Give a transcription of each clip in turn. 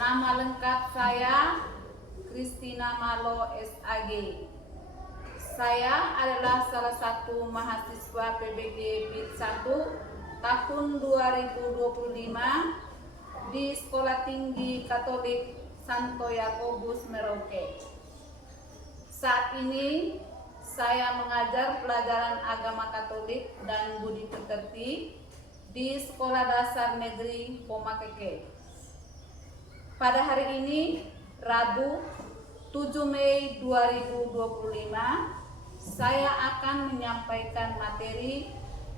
Nama lengkap saya Christina Malo SAG. Saya adalah salah satu mahasiswa PBG BIT 1 tahun 2025 di Sekolah Tinggi Katolik Santo Yakobus Merauke. Saat ini saya mengajar pelajaran agama Katolik dan budi pekerti di Sekolah Dasar Negeri Pomakeke. Pada hari ini, Rabu 7 Mei 2025, saya akan menyampaikan materi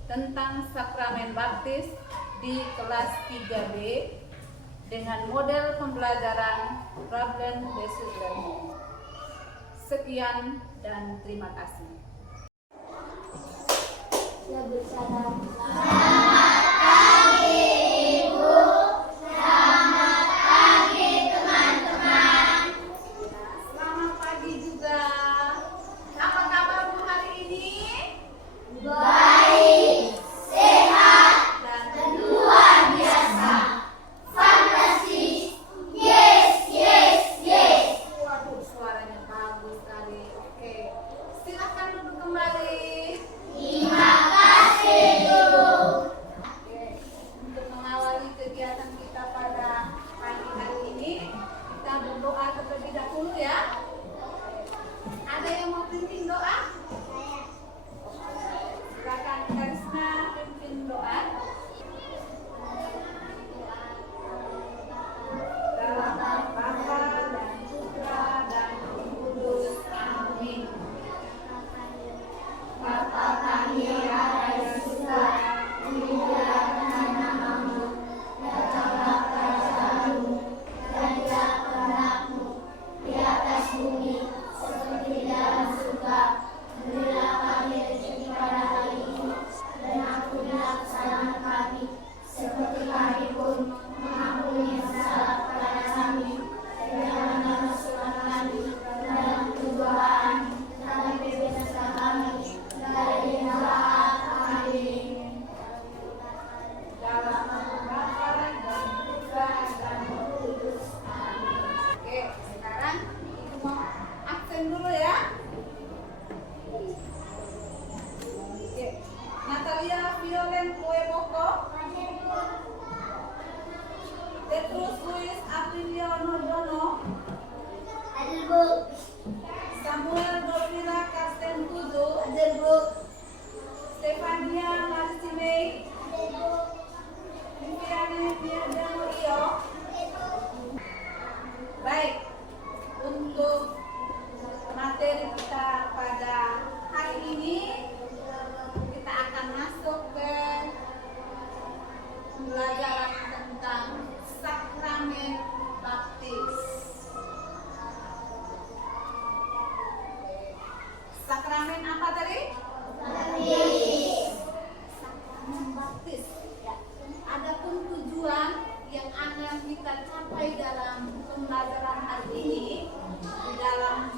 tentang sakramen baptis di kelas 3B dengan model pembelajaran Problem Based Learning. Sekian dan terima kasih. Petrus Luis Apriliano Dono, Samuel Dolvira Karsten Tuju, Stefania Marcimei, Viviane Miadano Iyo. Baik, untuk materi kita pada hari ini, kita akan masuk ke pembelajaran tentang sakramen baptis. Sakramen apa tadi? Sakramen baptis. Ya. Adapun tujuan yang akan kita capai dalam pembelajaran hari ini di dalam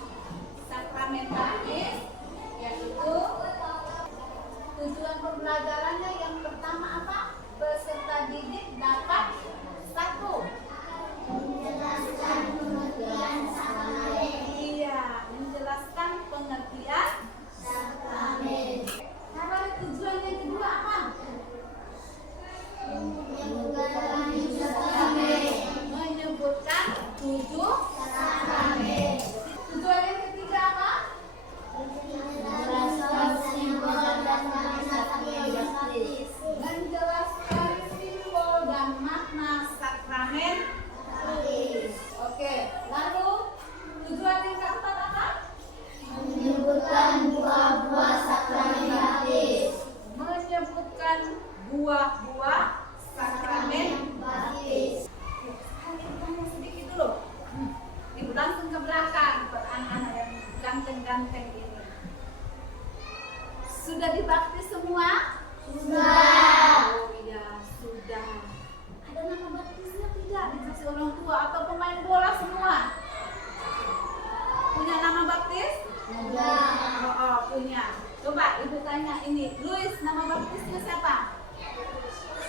sakramen baptis, yaitu tujuan pembelajarannya yang pertama apa? Peserta didik dapat satu, menjelaskan pengertian sakramen. Iya, menjelaskan pengertian sakramen. Apa tujuan yang kedua apa? Menyebutkan 7 sakramen. Tujuan yang ketiga apa? Menjelaskan simbol dan makna sakramen baptis. Menjelaskan simbol dan makna sakramen baptis. Oke, lalu tujuan yang keempat apa? Menyebutkan buah-buah sakramen baptis. Menyebutkan buah-buah sakramen baptis. Sekali tanya sedikit dulu. Ibu langsung ke belakang buat anak-anak yang ganteng-ganteng ini. Sudah dibaptis semua? Sudah. Oh iya, sudah. Ada nama baptisnya tidak? Dikasih orang tua atau pemain bola semua? Punya nama baptis? Oh, punya. Coba ibu tanya ini, Luis, nama baptisnya siapa?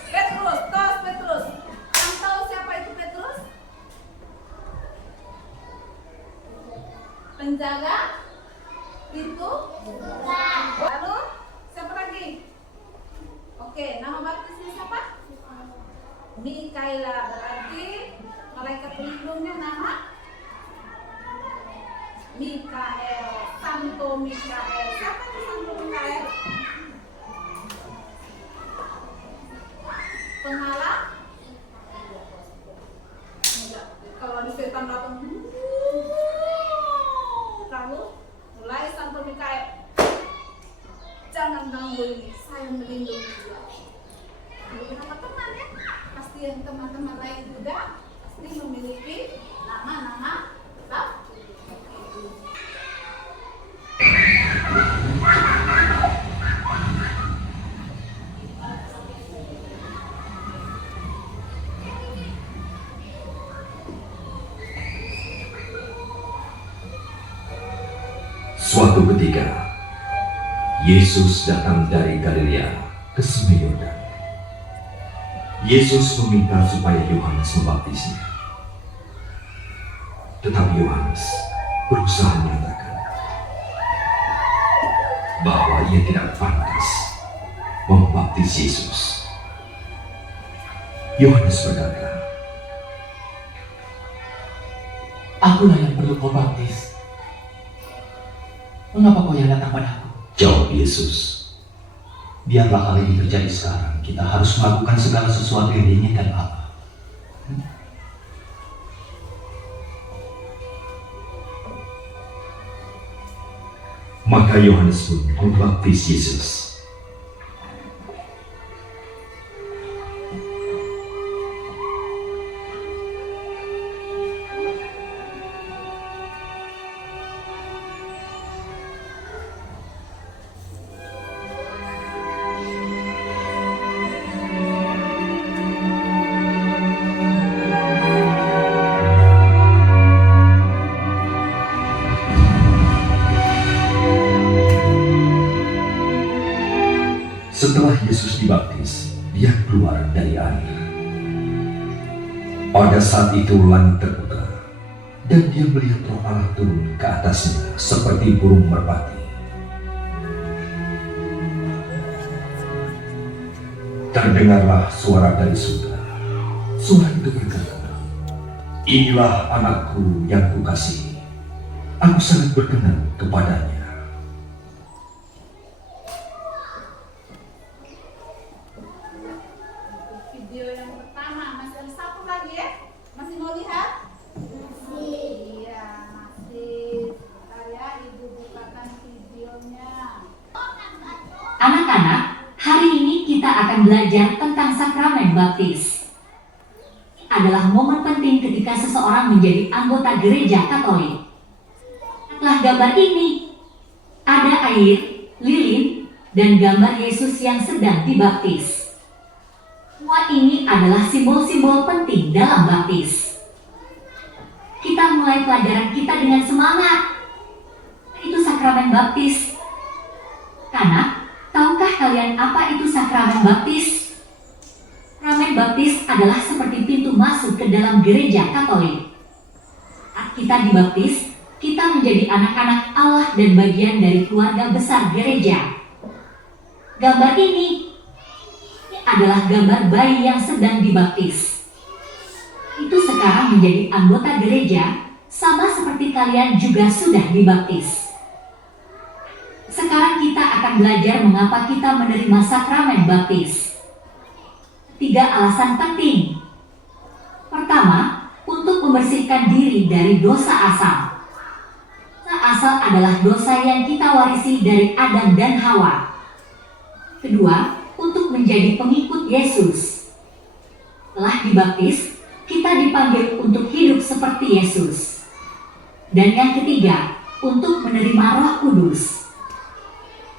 Petrus, tos Petrus. Kamu tahu siapa itu Petrus? menjaga pintu. Lalu siapa lagi? Oke, nama baptisnya siapa? Mikaela, berarti malaikat pelindungnya nama Mikael, Santo Mikael. Siapa itu Santo Mikael? Penghalang. Enggak, kalau ada setan datang, lalu mulai Santo Mikael, jangan ganggu ini, saya melindungi dia. Jadi teman-teman ya, pasti yang teman-teman lain juga pasti memiliki nama-nama baptis. Suatu ketika, Yesus datang dari Galilea ke Sungai Yordan. Yesus meminta supaya Yohanes membaptisnya. Tetapi Yohanes berusaha mengatakan bahwa ia tidak pantas membaptis Yesus. Yohanes berkata, "Akulah yang perlu kau baptis. Mengapa kau yang datang padaku?" Jawab Yesus, Biarlah hal ini terjadi sekarang. Kita harus melakukan segala sesuatu yang diinginkan Allah. Maka Yohanes pun membaptis Yesus. Setelah Yesus dibaptis, dia keluar dari air. Pada saat itu langit terbuka, dan dia melihat Roh Allah turun ke atasnya seperti burung merpati. Terdengarlah suara dari surga. Suara itu berkata, "Inilah anakku yang kukasihi. Aku sangat berkenan kepadanya." Video yang pertama, masih ada satu lagi ya? Masih mau lihat? Iya, masih. Bentar ya, Ibu bukakan videonya. Anak-anak, hari ini kita akan belajar tentang sakramen baptis. Adalah momen penting ketika seseorang menjadi anggota gereja Katolik. Setelah gambar ini, ada air, lilin, dan gambar Yesus yang sedang dibaptis. Semua ini adalah simbol-simbol penting dalam baptis. Kita mulai pelajaran kita dengan semangat. Itu sakramen baptis. Anak, tahukah kalian apa itu sakramen baptis? Sakramen baptis adalah seperti pintu masuk ke dalam gereja Katolik. Saat kita dibaptis, kita menjadi anak-anak Allah dan bagian dari keluarga besar gereja. Gambar ini adalah gambar bayi yang sedang dibaptis. Itu sekarang menjadi anggota gereja, sama seperti kalian juga sudah dibaptis. Sekarang kita akan belajar mengapa kita menerima sakramen baptis. 3 alasan penting. Pertama, untuk membersihkan diri dari dosa asal. Dosa asal adalah dosa yang kita warisi dari Adam dan Hawa. Kedua, untuk menjadi pengikut Yesus. Setelah dibaptis, kita dipanggil untuk hidup seperti Yesus. Dan yang ketiga, untuk menerima Roh Kudus.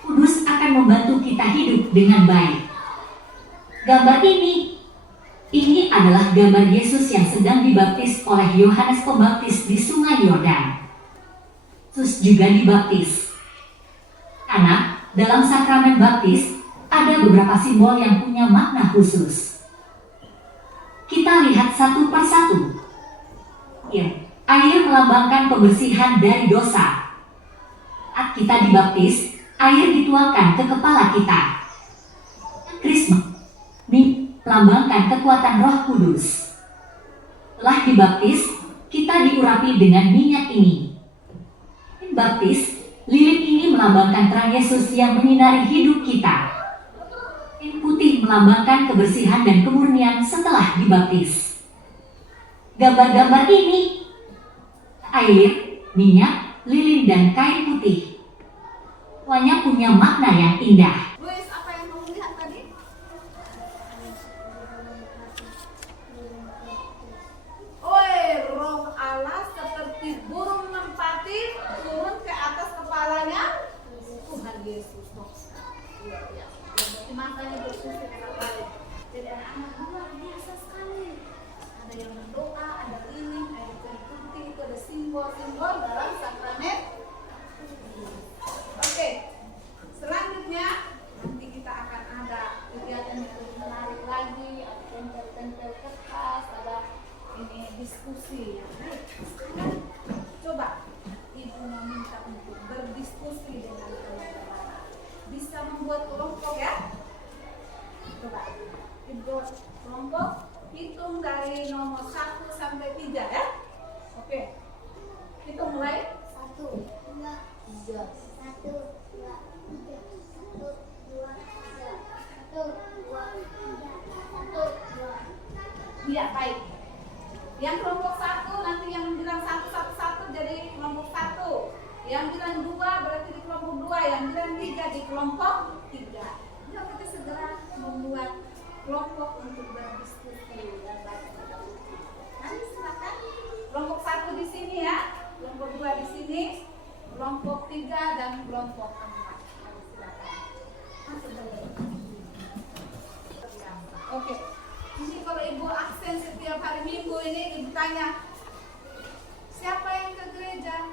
Kudus akan membantu kita hidup dengan baik. Gambar ini adalah gambar Yesus yang sedang dibaptis oleh Yohanes Pembaptis di Sungai Yordan. Yesus juga dibaptis. Karena dalam sakramen baptis, ada beberapa simbol yang punya makna khusus. Kita lihat satu persatu. Air melambangkan pembersihan dari dosa. kita dibaptis, air dituangkan ke kepala kita. Krisma melambangkan kekuatan Roh Kudus. Setelah dibaptis, kita diurapi dengan minyak ini. Baptis, lilin ini melambangkan terang Yesus yang menyinari hidup kita. Kain putih melambangkan kebersihan dan kemurnian setelah dibaptis. Gambar-gambar ini, air, minyak, lilin, dan kain putih, semuanya punya makna yang indah. Luis, apa yang kamu lihat tadi? Oi, Roh Allah seperti burung merpati turun ke atas kepalanya Tuhan Yesus. Luar biasa. Berarti makanya berfungsi dengan baik. Jadi anak-anak luar biasa sekali. Ada yang berdoa, ada lilin, ada kain putih, itu ada simbol-simbol dalam sakramen. Oke, selanjutnya nanti kita akan ada kegiatan yang lebih menarik lagi, ada tempel-tempel kertas, ada ini diskusi. Baik, sekarang coba Ibu meminta untuk berdiskusi dengan teman-teman. Bisa membuat kelompok ya? Coba Ibu kelompok hitung dari nomor 1 sampai 3 ya. Oke, hitung mulai 1, 2, 3. 1, 2, 3, 1, 2, 3, 1, 2, 3, 1, 2. Iya, baik. Yang kelompok 1 nanti yang bilang 1, 1, 1 jadi kelompok 1. Yang bilang 2 berarti di kelompok 2. Yang bilang 3 di kelompok 3. Yuk kita segera membuat kelompok untuk berdiskusi dan baca. Nanti silakan. Kelompok 1 di sini ya. Kelompok 2 di sini. Kelompok 3 dan kelompok 4. Silakan. Masuk dulu. Oke. Ini kalau Ibu absen setiap hari Minggu ini Ibu tanya, siapa yang ke gereja?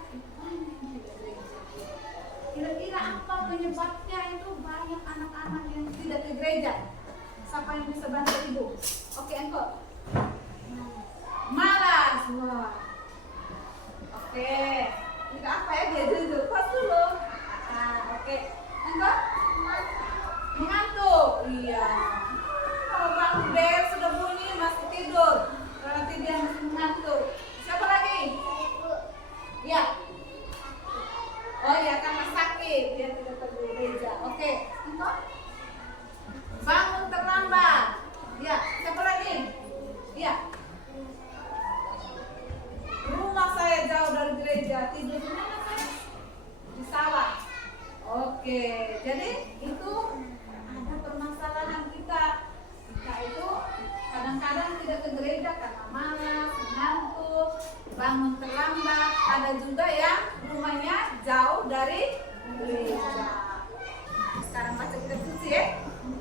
Kira-kira apa penyebabnya itu banyak anak-anak yang tidak ke gereja? Siapa yang bisa bantu Ibu? Oke, engkau. Malas. Wah. Oke. Tidak apa ya, dia duduk. Pos dulu. Oke. Engkau? Mengantuk. Iya. Kalau bangun bel sudah bunyi masih tidur. Berarti dia masih mengantuk. Siapa lagi? Ya. Oh ya, karena sakit dia tidak pergi gereja. Oke. Engkau? Bangun terlambat. Ya. Siapa lagi? Ya. Rumah saya jauh dari gereja. Tidur di mana saya? Di sawah. Oke. Jadi itu ada permasalahan kita. Kita itu kadang-kadang tidak ke gereja karena malas, ngantuk, bangun terlambat. Ada juga yang rumahnya jauh dari gereja. Sekarang baca kitab suci ya.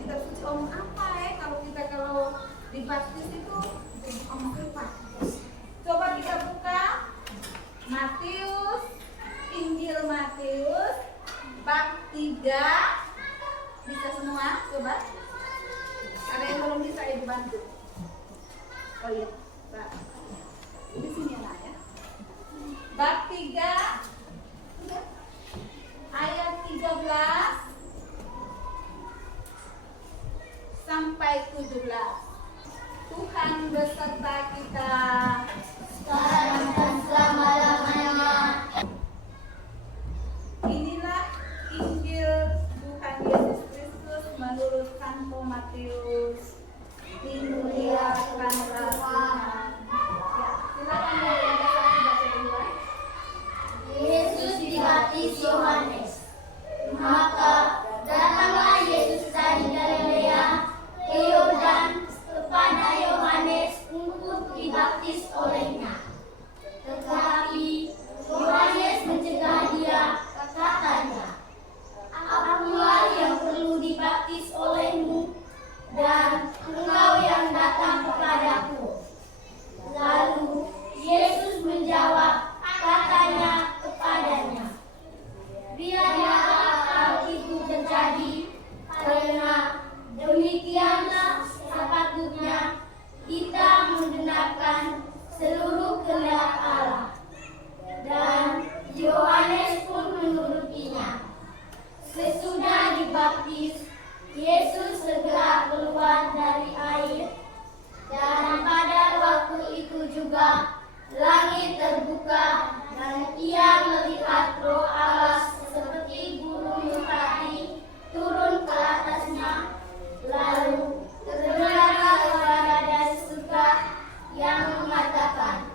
Kitab suci omong apa ya? Kalau dibaptis itu omong apa? Coba kita buka Matius, Injil Matius, bab 3. Bisa semua? Coba. Ada yang belum bisa Ibu bantu? Oh iya, Pak. Di sini lah ya. Bab 3 ayat 13 sampai 17. Tuhan Langit terbuka dan ia melihat Roh Allah seperti burung merpati turun ke atasnya. Lalu terdengarlah suara dari surga yang mengatakan,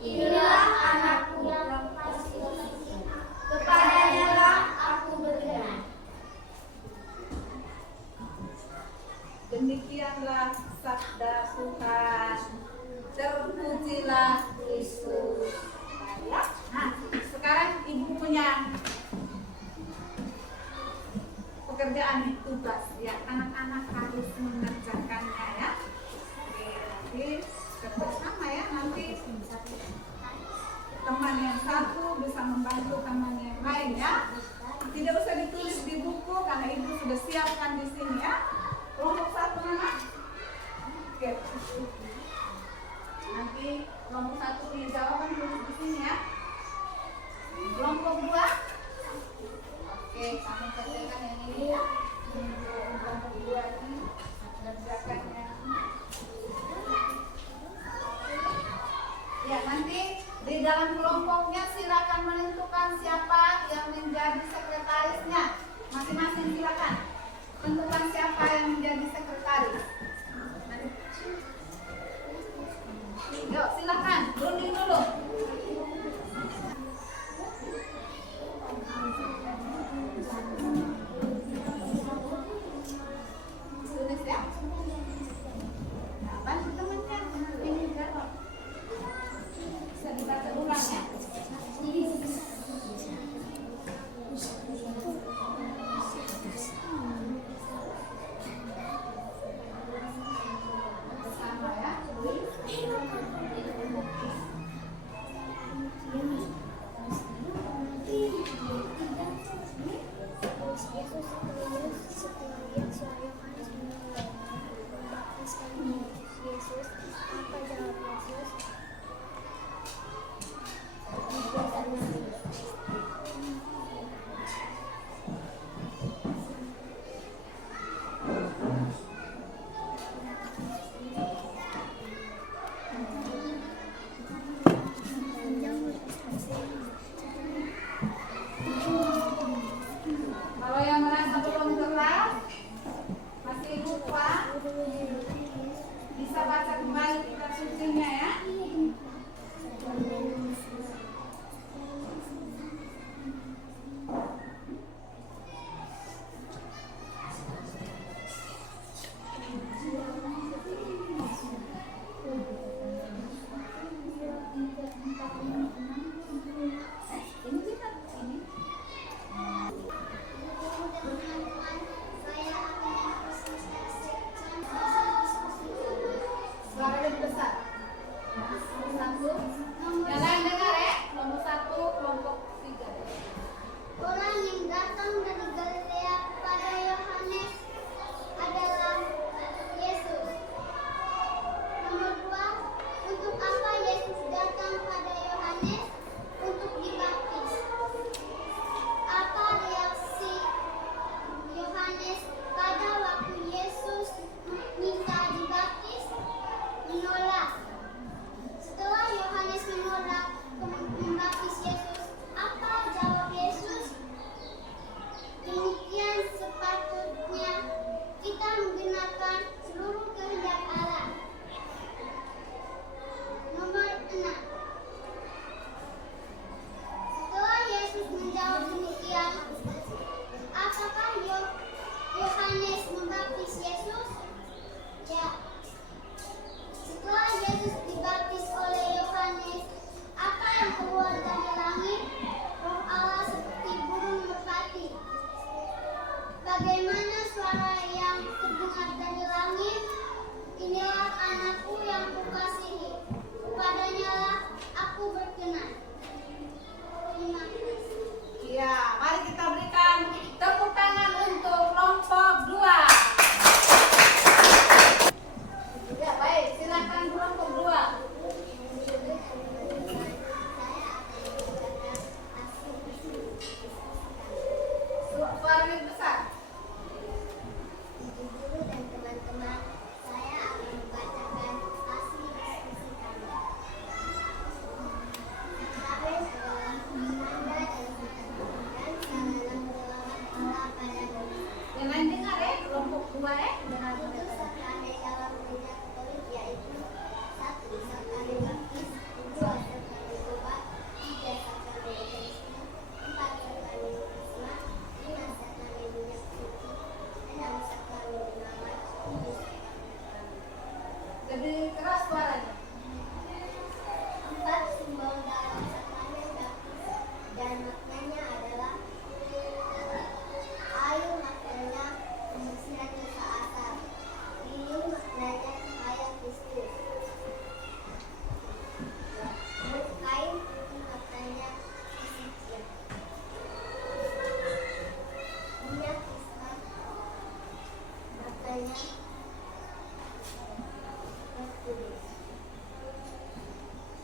"Inilah anakku yang kekasih, kepadanya lah aku berkenan." Demikianlah sabda Tuhan. Terpujilah Kristus. Ya. Nah, sekarang ibu punya pekerjaan nih, tugas ya, anak-anak harus mengerjakannya ya. Oke, nanti bersama ya, nanti teman yang satu bisa membantu teman yang lain ya. Tidak usah ditulis di buku karena ibu sudah siapkan di sini ya. Kelompok satu mana? Oke. Nanti kelompok satu punya jawaban tulis di sini ya. Kelompok dua. Oke, kamu kerjakan yang ini ya. Kelompok dua ini kerjakannya. Ya, nanti di dalam kelompoknya silakan menentukan siapa yang menjadi sekretarisnya. Masing-masing silakan tentukan siapa yang menjadi sekretaris. Yuk, silakan runding dulu. Tulis ya. Nah, bantu temannya. Ini jawab. Bisa dibaca ulang ya. Sama ya.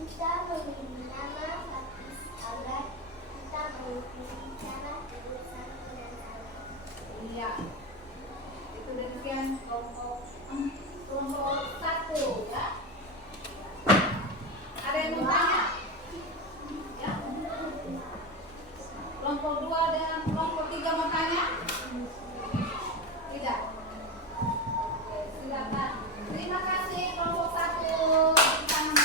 Kita memberi nama baptis agar kita mengikuti cara urusan dan salah. Iya. Itu demikian kelompok 1 ya. Ada yang mau tanya? Ya. Kelompok 2 dan kelompok 3 mau tanya? Tidak. Oke, silakan. Terima kasih kelompok 1. Tangan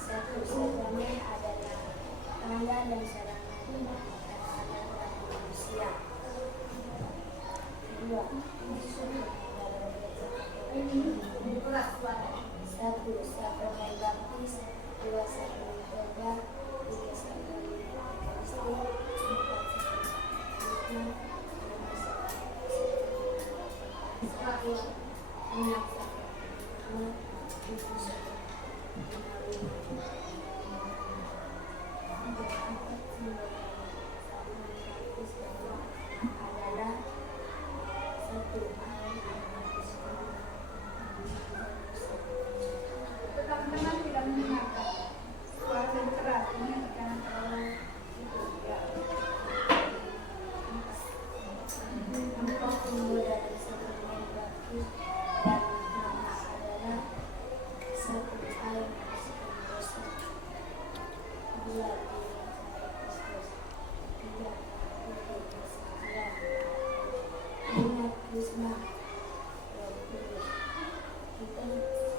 Satu sakramen adalah tanda dan sarana terhadap manusia. Dua, satu sakramen baptis, dua sakramen tobat, tiga sakramen Ekaristi, empat sakramen Kristus, enam sakramen, tujuh sakramen adalah satu teman-teman tidak mendengarkan suara lebih keras, ini jangan terlalu itu ya. empat simbol dari sakramen baptis dan nama adalah satu air membersihkan dosa, dua Kristus, tiga putih kesucian, lima krisma, Roh Kudus. Kita memberi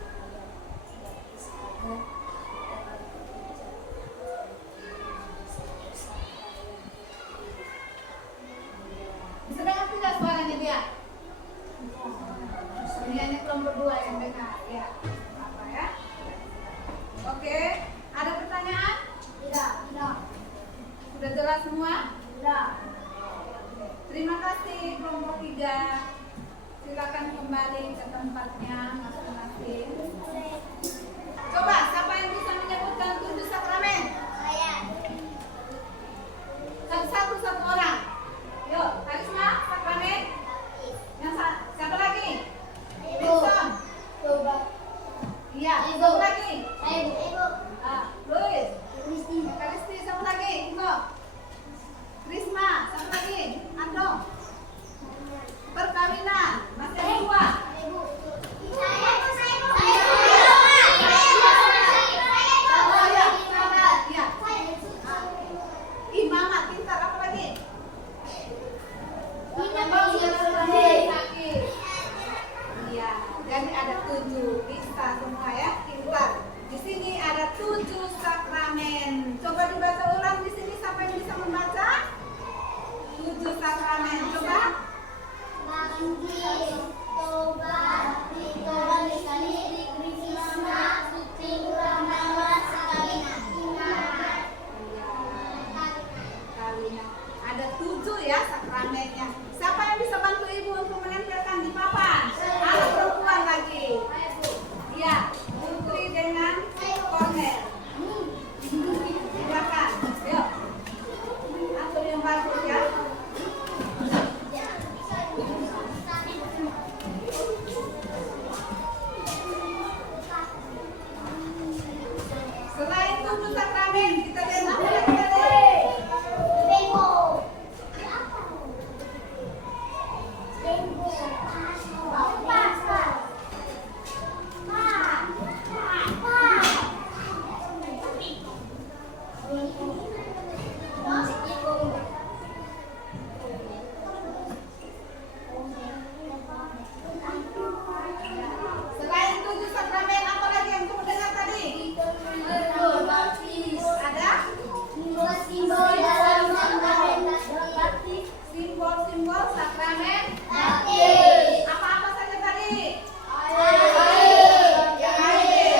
nama baptis agar kita mengikuti dosa kalian. Bisa dengar tidak suaranya dia? Ini kelompok 2 yang dengar ya. Apa ya? Oke, ada pertanyaan? Tidak, tidak, Sudah jelas semua? tidak. Terima kasih kelompok 3. Silakan kembali ke tempatnya masing-masing. Coba siapa yang bisa menyebutkan 7 sakramen? Saya. Satu-satu satu orang. Yuk, Karisma, sakramen. Yang siapa lagi? Wilson. Coba. Iya, satu lagi. Ibu. Louis. Kristi. Ekaristi, satu lagi. Ingo. Krisma, satu lagi. Ando. Perkawinan, masih ada 2. Ibu. Oh iya. Iya. Imamat, pintar, apa lagi? Sakit. Iya, jadi ada 7. Bisa semua ya, pintar. Di sini ada 7 sakramen. Coba dibaca ulang di sini, siapa yang bisa membaca? 7 sakramen. Coba. Kawinan. Ada 7 ya sakramennya. Siapa yang bisa bantu ibu untuk menempelkan di papan? Ada perempuan lagi. Iya, Putri dengan Cornel. Silakan. Yuk. Atur yang bagus ya. Selain 7 sakramen, kita lihat apa lagi tadi? Selain 7 sakramen, apa lagi yang kamu dengar tadi? Ada Simbol dalam sakramen baptis. simbol-simbol sakramen. Baptis. Apa-apa saja tadi? Air. Yang air.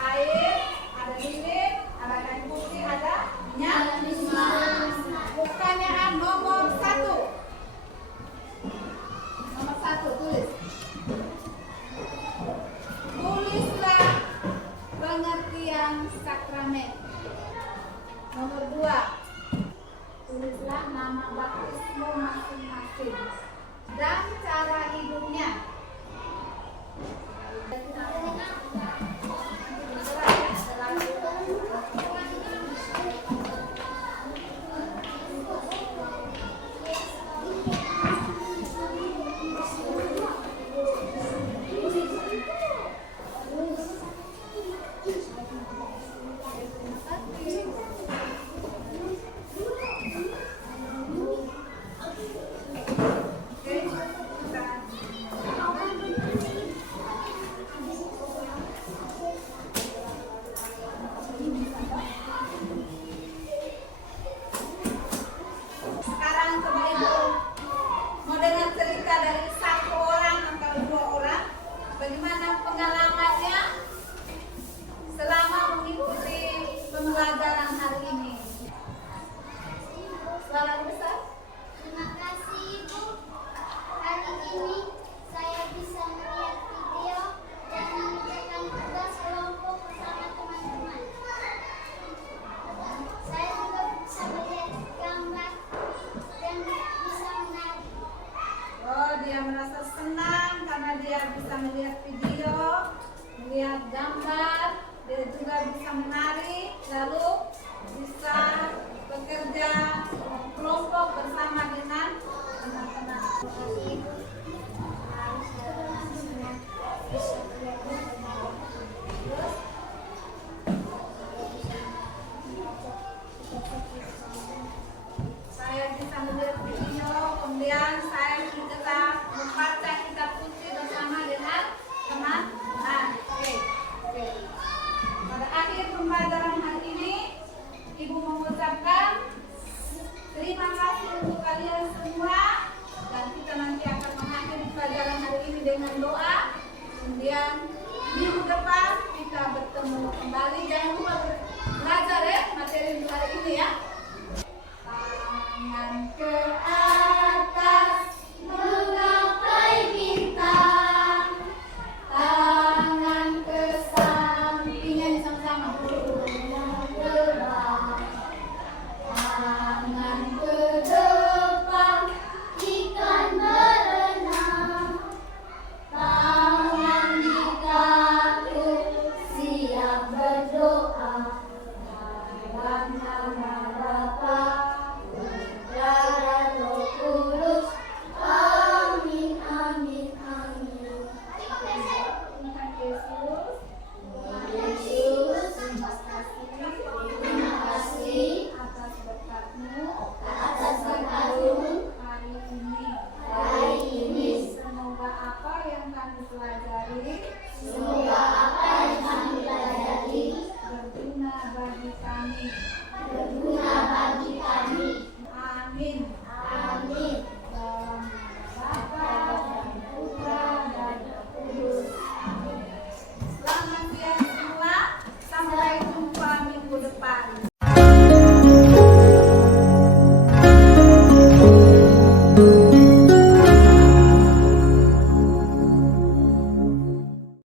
Air, ada lilin, ada kain putih, ada minyak. Pertanyaan nomor baptismu masing-masing dan cara hidupnya. Sekarang coba Ibu mau dengar cerita dari satu orang atau dua orang, bagaimana pengalamannya selama mengikuti pembelajaran hari ini. Suara besar. Terima kasih Ibu. Hari ini saya bisa melihat video dan mengerjakan tugas kelompok bersama teman-teman. Saya juga bisa melihat gambar dan bisa menari. Oh, dia merasa senang karena dia bisa melihat video, melihat gambar, dia juga bisa menari, lalu bisa bekerja kelompok bersama dengan teman-teman. Terima kasih Ibu. Bisa melihat gambar. Terus Saya bisa melihat video, kemudian saya bisa membaca kitab suci bersama dengan teman-teman. Oke. Pada akhir pembelajaran hari ini, Ibu mengucapkan terima kasih untuk kalian semua, dan kita nanti akan mengakhiri pelajaran hari ini dengan doa. Kemudian minggu depan kita bertemu kembali. Jangan lupa belajar ya materi untuk hari ini ya. Tangan ke atas.